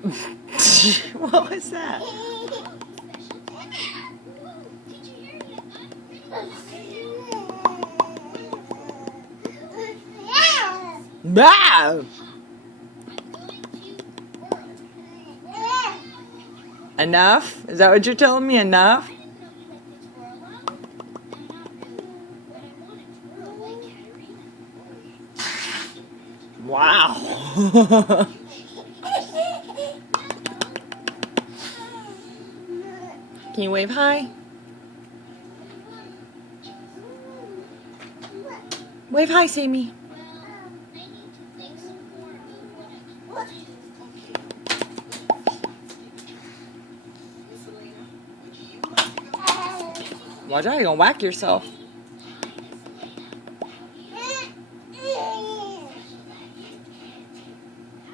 What was that? Bah! Enough? Is that what you're telling me? Enough? Wow. Can you wave hi? Wave hi, Sammy. Watch out, you're gonna whack yourself.